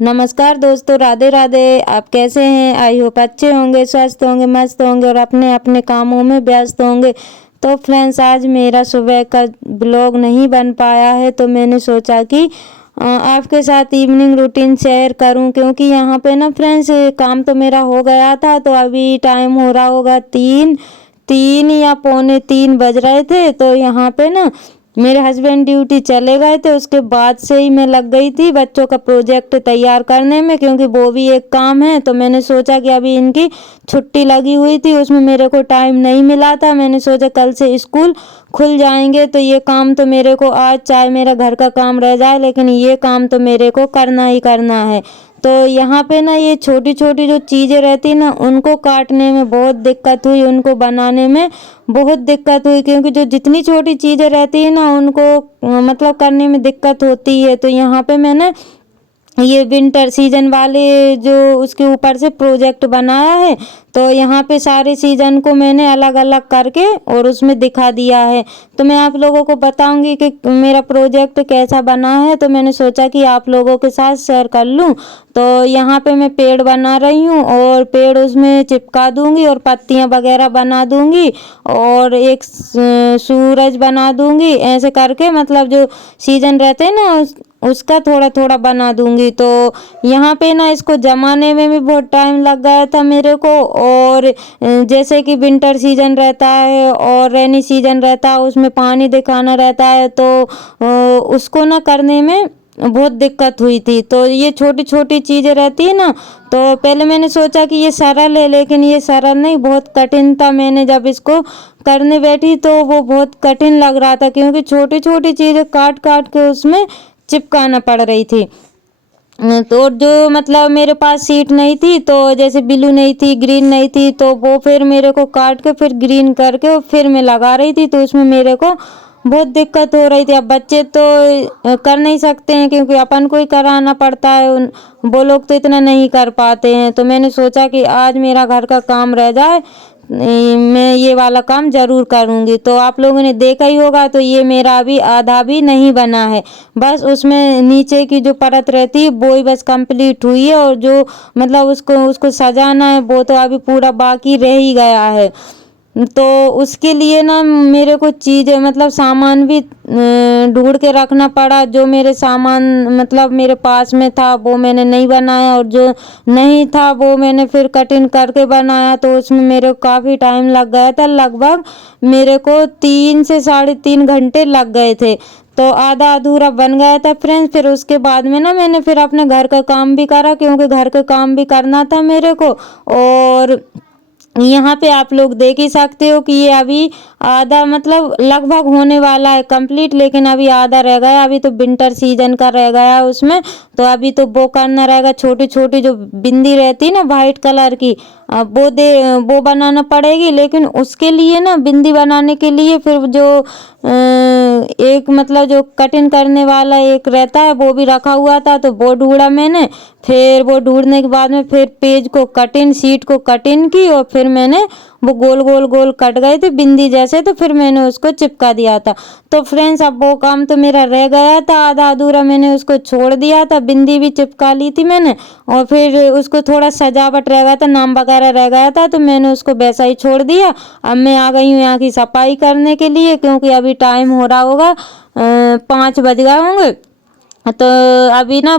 नमस्कार दोस्तों, राधे राधे। आप कैसे हैं? आई होप अच्छे होंगे, स्वस्थ होंगे, मस्त होंगे और अपने अपने कामों में व्यस्त होंगे। तो फ्रेंड्स, आज मेरा सुबह का ब्लॉग नहीं बन पाया है, तो मैंने सोचा कि आपके साथ इवनिंग रूटीन शेयर करूं, क्योंकि यहाँ पे ना फ्रेंड्स काम तो मेरा हो गया था। तो अभी टाइम हो रहा होगा 3 या पौने 3 बज रहे थे। तो यहाँ पे ना मेरे हस्बैंड ड्यूटी चले गए थे, उसके बाद से ही मैं लग गई थी बच्चों का प्रोजेक्ट तैयार करने में, क्योंकि वो भी एक काम है। तो मैंने सोचा कि अभी इनकी छुट्टी लगी हुई थी, उसमें मेरे को टाइम नहीं मिला था। मैंने सोचा कल से स्कूल खुल जाएंगे तो ये काम तो मेरे को आज, चाहे मेरा घर का काम रह जाए, लेकिन ये काम तो मेरे को करना ही करना है। तो यहाँ पे ना ये छोटी छोटी जो चीज़ें रहती ना, उनको काटने में बहुत दिक्कत हुई, उनको बनाने में बहुत दिक्कत हुई, क्योंकि जो जितनी छोटी चीज़ें रहती है ना, उनको मतलब करने में दिक्कत होती है। तो यहाँ पे मैंने ये विंटर सीजन वाले जो उसके ऊपर से प्रोजेक्ट बनाया है। तो यहाँ पे सारे सीजन को मैंने अलग अलग करके और उसमें दिखा दिया है। तो मैं आप लोगों को बताऊंगी कि मेरा प्रोजेक्ट कैसा बना है। तो मैंने सोचा कि आप लोगों के साथ शेयर कर लूँ। तो यहाँ पे मैं पेड़ बना रही हूँ और पेड़ उसमें चिपका दूंगी और पत्तियाँ वगैरह बना दूंगी और एक सूरज बना दूंगी। ऐसे करके मतलब जो सीजन रहते हैं ना उसका थोड़ा थोड़ा बना दूंगी। तो यहाँ पे ना इसको जमाने में भी बहुत टाइम लग गया था मेरे को। और जैसे कि विंटर सीजन रहता है और रेनी सीजन रहता है, उसमें पानी दिखाना रहता है, तो उसको ना करने में बहुत दिक्कत हुई थी। तो ये छोटी छोटी चीज़ें रहती है ना, तो पहले मैंने सोचा कि ये सरल है, लेकिन ये सरल नहीं, बहुत कठिन था। मैंने जब इसको करने बैठी तो वो बहुत कठिन लग रहा था, क्योंकि छोटी छोटी चीज़ें काट काट के उसमें चिपकाना पड़ रही थी। तो जो मतलब मेरे पास सीट नहीं थी, तो जैसे ब्लू नहीं थी, ग्रीन नहीं थी, तो वो फिर मेरे को काट के फिर ग्रीन करके और फिर मैं लगा रही थी। तो उसमें मेरे को बहुत दिक्कत हो रही थी। अब बच्चे तो कर नहीं सकते हैं, क्योंकि अपन को ही कराना पड़ता है, वो लोग तो इतना नहीं कर पाते हैं। तो मैंने सोचा कि आज मेरा घर का काम रह जाए, मैं ये वाला काम ज़रूर करूँगी। तो आप लोगों ने देखा ही होगा, तो ये मेरा अभी आधा भी नहीं बना है, बस उसमें नीचे की जो परत रहती है वो ही बस कंप्लीट हुई है, और जो मतलब उसको उसको सजाना है वो तो अभी पूरा बाकी रह ही गया है। तो उसके लिए ना मेरे को चीज़ें मतलब सामान भी ढूंढ के रखना पड़ा। जो मेरे सामान मतलब मेरे पास में था वो मैंने नहीं बनाया, और जो नहीं था वो मैंने फिर कटिंग करके बनाया। तो उसमें मेरे को काफ़ी टाइम लग गया था, लगभग मेरे को 3 से 3.5 घंटे लग गए थे। तो आधा अधूरा बन गया था फ्रेंड्स। फिर उसके बाद में ना मैंने फिर अपने घर का काम भी करा, क्योंकि घर का काम भी करना था मेरे को। और यहाँ पे आप लोग देख ही सकते हो कि ये अभी आधा मतलब लगभग होने वाला है कंप्लीट, लेकिन अभी आधा रह गया। अभी तो विंटर सीजन का रह गया उसमें, तो अभी तो वो करना रहेगा। छोटी छोटी जो बिंदी रहती ना वाइट कलर की, वो बनाना पड़ेगी। लेकिन उसके लिए ना बिंदी बनाने के लिए फिर जो एक मतलब जो कटिंग करने वाला एक रहता है वो भी रखा हुआ था, तो वो ढूंढा मैंने। फिर वो ढूंढने के बाद में फिर पेज को कटिंग, शीट को कटिंग की, और फिर मैंने वो गोल गोल गोल कट गए थे बिंदी जैसे, तो फिर मैंने उसको चिपका दिया था। तो फ्रेंड्स, अब वो काम तो मेरा रह गया था आधा अधूरा, मैंने उसको छोड़ दिया था। बिंदी भी चिपका ली थी मैंने, और फिर उसको थोड़ा सजावट रह गया था, नाम वगैरह रह गया था, तो मैंने उसको वैसा ही छोड़ दिया। अब मैं आ गई हूँ यहाँ की सफाई करने के लिए, क्योंकि अभी टाइम हो रहा होगा 5 बज गए होंगे। तो अभी ना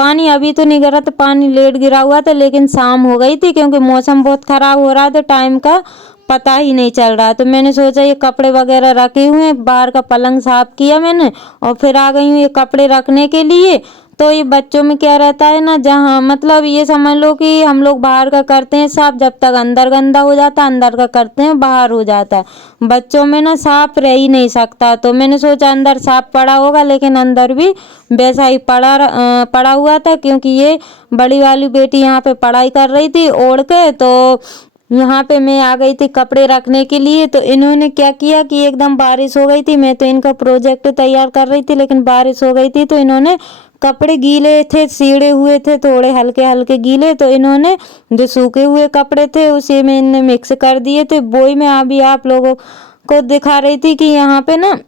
पानी अभी तो नहीं गिरा था, पानी लेट गिरा हुआ था, लेकिन शाम हो गई थी, क्योंकि मौसम बहुत ख़राब हो रहा था, टाइम का पता ही नहीं चल रहा। तो मैंने सोचा ये कपड़े वगैरह रखे हुए हैं, बाहर का पलंग साफ किया मैंने, और फिर आ गई हूँ ये कपड़े रखने के लिए। तो ये बच्चों में क्या रहता है ना, जहाँ मतलब ये समझ लो कि हम लोग बाहर का करते हैं साफ, जब तक अंदर गंदा हो जाता है, अंदर का करते हैं बाहर हो जाता है। बच्चों में ना साफ रह ही नहीं सकता। तो मैंने सोचा अंदर साफ पड़ा होगा, लेकिन अंदर भी वैसा ही पड़ा हुआ था, क्योंकि ये बड़ी वाली बेटी यहाँ पे पढ़ाई कर रही थी ओढ़ के। तो यहाँ पे मैं आ गई थी कपड़े रखने के लिए। तो इन्होंने क्या किया कि एकदम बारिश हो गई थी, मैं तो इनका प्रोजेक्ट तैयार कर रही थी, लेकिन बारिश हो गई थी, तो इन्होंने कपड़े गीले थे, सीड़े हुए थे, थोड़े हल्के हल्के गीले, तो इन्होंने जो सूखे हुए कपड़े थे उसी में इन्हें मिक्स कर दिए थे। वही मैं अभी आप लोगों को दिखा रही थी कि यहाँ पे ना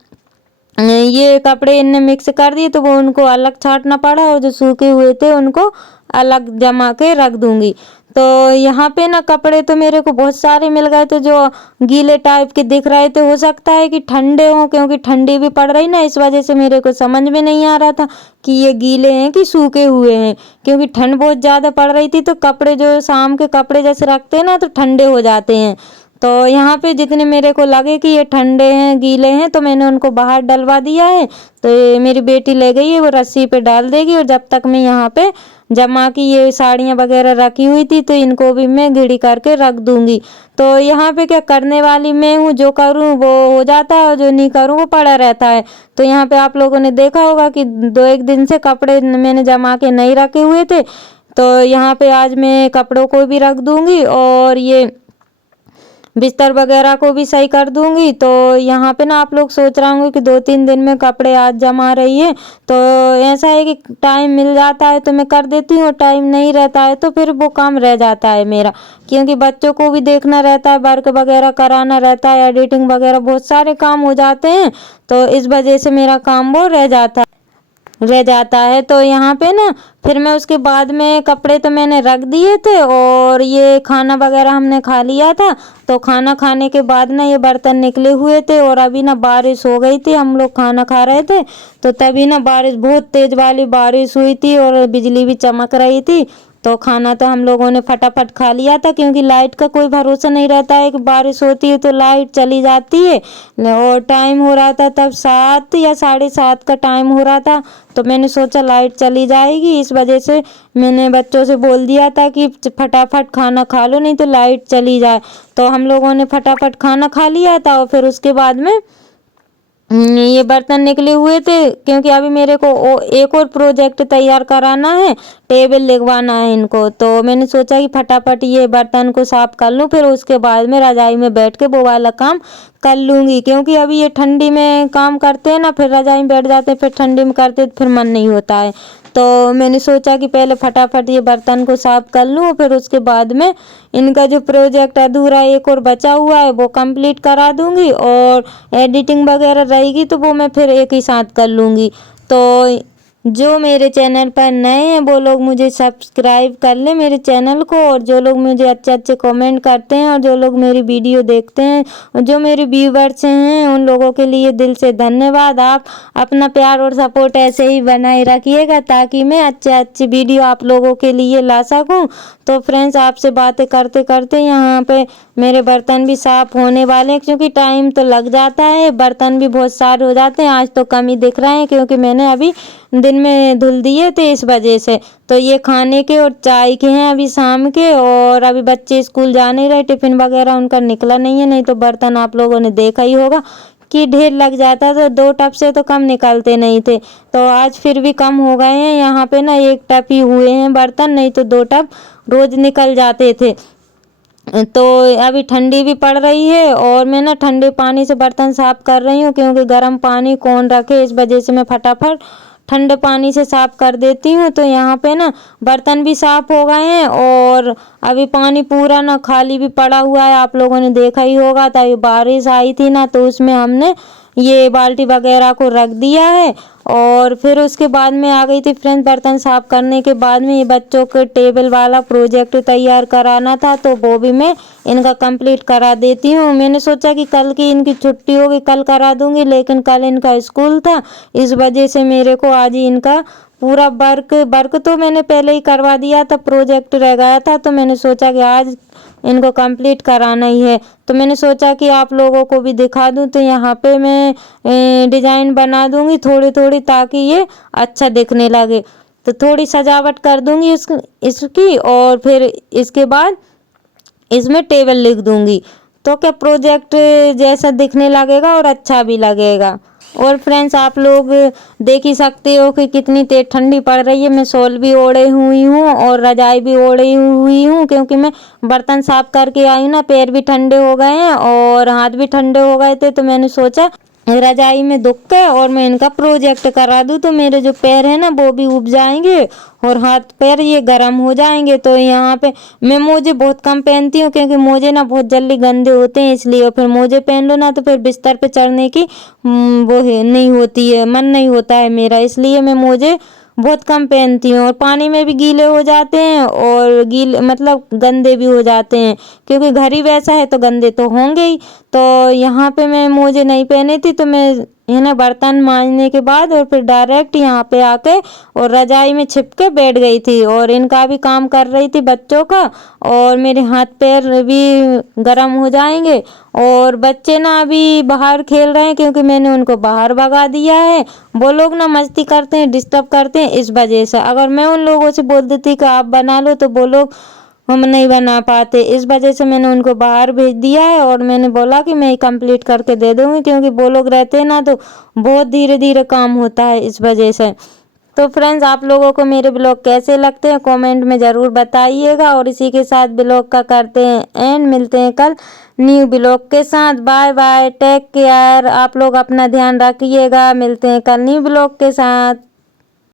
ये कपड़े इनने मिक्स कर दिए तो वो उनको अलग छांटना पड़ा और जो सूखे हुए थे उनको अलग जमा के रख दूंगी। तो यहाँ पे ना कपड़े तो मेरे को बहुत सारे मिल गए थे जो गीले टाइप के दिख रहे थे। हो सकता है कि ठंडे हों, क्योंकि ठंडी भी पड़ रही ना, इस वजह से मेरे को समझ में नहीं आ रहा था कि ये गीले हैं कि सूखे हुए हैं, क्योंकि ठंड बहुत ज़्यादा पड़ रही थी। तो कपड़े जो शाम के कपड़े जैसे रखते हैं ना तो ठंडे हो जाते हैं। तो यहाँ पे जितने मेरे को लगे कि ये ठंडे हैं गीले हैं तो मैंने उनको बाहर डलवा दिया है। तो ये मेरी बेटी ले गई है, वो रस्सी पे डाल देगी और जब तक मैं यहाँ पे जमा की ये साड़ियाँ वगैरह रखी हुई थी तो इनको भी मैं घिड़ी करके रख दूंगी। तो यहाँ पे क्या करने वाली मैं हूँ, जो करूँ वो हो जाता है और जो नहीं करूँ वो पड़ा रहता है। तो यहाँ पे आप लोगों ने देखा होगा कि 2-1 दिन से कपड़े मैंने जमा के नहीं रखे हुए थे। तो यहाँ पे आज मैं कपड़ों को भी रख दूंगी और ये बिस्तर वगैरह को भी सही कर दूंगी। तो यहाँ पे ना आप लोग सोच रहे होंगे कि 2-3 दिन में कपड़े आज जमा रही है। तो ऐसा है कि टाइम मिल जाता है तो मैं कर देती हूँ, टाइम नहीं रहता है तो फिर वो काम रह जाता है मेरा, क्योंकि बच्चों को भी देखना रहता है, वर्क वगैरह कराना रहता है, एडिटिंग वगैरह बहुत सारे काम हो जाते हैं। तो इस वजह से मेरा काम वो रह जाता है। तो यहाँ पे ना फिर मैं उसके बाद में कपड़े तो मैंने रख दिए थे और ये खाना वगैरह हमने खा लिया था। तो खाना खाने के बाद ना ये बर्तन निकले हुए थे और अभी ना बारिश हो गई थी, हम लोग खाना खा रहे थे तो तभी ना बारिश, बहुत तेज वाली बारिश हुई थी और बिजली भी चमक रही थी। तो खाना तो हम लोगों ने फटाफट खा लिया था, क्योंकि लाइट का कोई भरोसा नहीं रहता है कि बारिश होती है तो लाइट चली जाती है। और टाइम हो रहा था तब 7 या 7:30 का टाइम हो रहा था। तो मैंने सोचा लाइट चली जाएगी, इस वजह से मैंने बच्चों से बोल दिया था कि फटाफट खाना खा लो नहीं तो लाइट चली जाए। तो हम लोगों ने फटाफट खाना खा लिया था और फिर उसके बाद में ये बर्तन निकले हुए थे, क्योंकि अभी मेरे को एक और प्रोजेक्ट तैयार कराना है, टेबल लगवाना है इनको। तो मैंने सोचा कि फटाफट ये बर्तन को साफ कर लूँ, फिर उसके बाद में रजाई में बैठ के वो वाला काम कर लूँगी। क्योंकि अभी ये ठंडी में काम करते हैं ना, फिर रजाई में बैठ जाते हैं, फिर ठंडी में करते तो फिर मन नहीं होता है। तो मैंने सोचा कि पहले फटाफट ये बर्तन को साफ कर लूँ, फिर उसके बाद में इनका जो प्रोजेक्ट अधूरा एक और बचा हुआ है वो कंप्लीट करा दूंगी और एडिटिंग वगैरह रहेगी तो वो मैं फिर एक ही साथ कर लूँगी। तो जो मेरे चैनल पर नए हैं वो लोग मुझे सब्सक्राइब कर लें मेरे चैनल को, और जो लोग मुझे अच्छे अच्छे कमेंट करते हैं और जो लोग मेरी वीडियो देखते हैं और जो मेरे व्यूवर्स हैं उन लोगों के लिए दिल से धन्यवाद। आप अपना प्यार और सपोर्ट ऐसे ही बनाए रखिएगा ताकि मैं अच्छे अच्छे वीडियो आप लोगों के लिए ला सकूं। तो फ्रेंड्स, आपसे बातें करते करते यहाँ पे मेरे बर्तन भी साफ़ होने वाले हैं, क्योंकि टाइम तो लग जाता है, बर्तन भी बहुत सारे हो जाते हैं। आज तो कम ही दिख रहे हैं क्योंकि मैंने अभी दिन में धुल दिए थे इस वजह से। तो ये खाने के और चाय के हैं अभी शाम के, और अभी बच्चे स्कूल जा नहीं रहे, टिफ़िन वगैरह उनका निकला नहीं है। नहीं तो बर्तन आप लोगों ने देखा ही होगा कि ढेर लग जाता, तो 2 टब से तो कम निकलते नहीं थे। तो आज फिर भी कम हो गए हैं, यहाँ पे ना 1 टब ही हुए हैं बर्तन, नहीं तो 2 टब रोज़ निकल जाते थे। तो अभी ठंडी भी पड़ रही है और मैं ना ठंडे पानी से बर्तन साफ़ कर रही हूँ, क्योंकि गर्म पानी कौन रखे, इस वजह से मैं फटाफट ठंडे पानी से साफ़ कर देती हूँ। तो यहाँ पे ना बर्तन भी साफ़ हो गए हैं और अभी पानी पूरा ना खाली भी पड़ा हुआ है, आप लोगों ने देखा ही होगा। तभी बारिश आई थी ना तो उसमें हमने ये बाल्टी वगैरह को रख दिया है। और फिर उसके बाद में आ गई थी फ्रेंड्स, बर्तन साफ़ करने के बाद में ये बच्चों के टेबल वाला प्रोजेक्ट तैयार कराना था, तो वो भी मैं इनका कंप्लीट करा देती हूँ। मैंने सोचा कि कल की इनकी छुट्टी होगी, कल करा दूंगी, लेकिन कल इनका स्कूल था, इस वजह से मेरे को आज ही इनका पूरा वर्क तो मैंने पहले ही करवा दिया था, प्रोजेक्ट रह गया था। तो मैंने सोचा कि आज इनको कंप्लीट कराना ही है। तो मैंने सोचा कि आप लोगों को भी दिखा दूं। तो यहाँ पे मैं डिज़ाइन बना दूंगी थोड़ी थोड़ी, ताकि ये अच्छा दिखने लगे। तो थोड़ी सजावट कर दूंगी इसकी और फिर इसके बाद इसमें टेबल लिख दूंगी, तो क्या प्रोजेक्ट जैसा दिखने लगेगा और अच्छा भी लगेगा। और फ्रेंड्स, आप लोग देख ही सकते हो कि कितनी तेज ठंडी पड़ रही है। मैं शॉल भी ओढ़े हुई हूँ और रजाई भी ओढ़ी हुई हूँ, क्योंकि मैं बर्तन साफ करके आई हूँ ना, पैर भी ठंडे हो गए हैं और हाथ भी ठंडे हो गए थे। तो मैंने सोचा रजाई में दुख के और मैं इनका प्रोजेक्ट करा दूँ तो मेरे जो पैर है ना वो भी उब जाएंगे और हाथ पैर ये गर्म हो जाएंगे। तो यहाँ पे मैं मोजे बहुत कम पहनती हूँ क्योंकि मोजे ना बहुत जल्दी गंदे होते हैं, इसलिए। और फिर मोजे पहन लो ना तो फिर बिस्तर पे चढ़ने की वो है नहीं होती है, मन नहीं होता है मेरा, इसलिए मैं मोजे बहुत कम पहनती हूँ। और पानी में भी गीले हो जाते हैं और गीले मतलब गंदे भी हो जाते हैं, क्योंकि घर ही वैसा है तो गंदे तो होंगे ही। तो यहाँ पे मैं मोजे नहीं पहनी थी, तो मैं है ना बर्तन मांजने के बाद और फिर डायरेक्ट यहाँ पे आके और रजाई में छिप के बैठ गई थी और इनका भी काम कर रही थी बच्चों का। और मेरे हाथ पैर भी गर्म हो जाएंगे। और बच्चे ना अभी बाहर खेल रहे हैं क्योंकि मैंने उनको बाहर भगा दिया है। वो लोग ना मस्ती करते हैं, डिस्टर्ब करते हैं, इस वजह से। अगर मैं उन लोगों से बोल देती कि आप बना लो तो वो लोग हम नहीं बना पाते, इस वजह से मैंने उनको बाहर भेज दिया है। और मैंने बोला कि मैं ही कंप्लीट करके दे दूँगी, क्योंकि वो लोग रहते हैं ना तो बहुत धीरे धीरे काम होता है, इस वजह से। तो फ्रेंड्स, आप लोगों को मेरे ब्लॉग कैसे लगते हैं कमेंट में ज़रूर बताइएगा। और इसी के साथ ब्लॉग का करते हैं एंड, मिलते हैं कल न्यू ब्लॉग के साथ। बाय बाय, टेक केयर, आप लोग अपना ध्यान रखिएगा, मिलते हैं कल न्यू ब्लॉग के साथ।